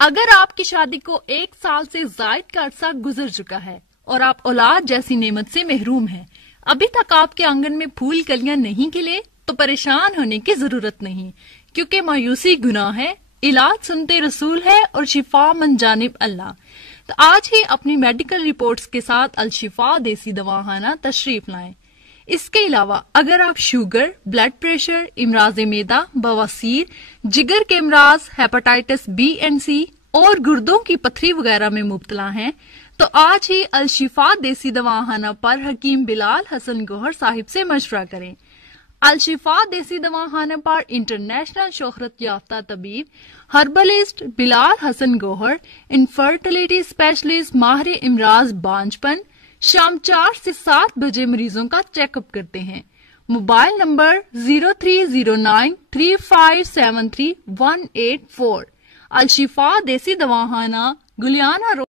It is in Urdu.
اگر آپ کی شادی کو 1 سال سے زائد کا عرصہ گزر چکا ہے اور آپ اولاد جیسی نعمت سے محروم ہیں، ابھی تک آپ کے آنگن میں پھول کلیاں نہیں کھلے، تو پریشان ہونے کی ضرورت نہیں، کیونکہ مایوسی گناہ ہے، علاج سنتے رسول ہے اور شفا من جانب اللہ۔ تو آج ہی اپنی میڈیکل رپورٹس کے ساتھ الشفا دیسی دواخانہ تشریف لائیں۔ اس کے علاوہ اگر آپ شوگر، بلڈ پریشر، امراض معدہ، بواسیر، جگر کے امراض، ہیپاٹائٹس بی اینڈ سی اور گردوں کی پتھری وغیرہ میں مبتلا ہیں، تو آج ہی الشفا دیسی دواخانہ پر حکیم بلال حسن گوہر صاحب سے مشورہ کریں۔ الشفا دیسی دواخانہ پر انٹرنیشنل شہرت یافتہ طبیب ہربلسٹ بلال حسن گوہر، انفرٹیلیٹی اسپیشلسٹ ماہر امراض بانجھ پن، شام 4 سے 7 بجے مریضوں کا چیک اپ کرتے ہیں۔ Mobile number 03093573 184۔ الشفا دیسی دواخانہ، گلیانہ روڈ۔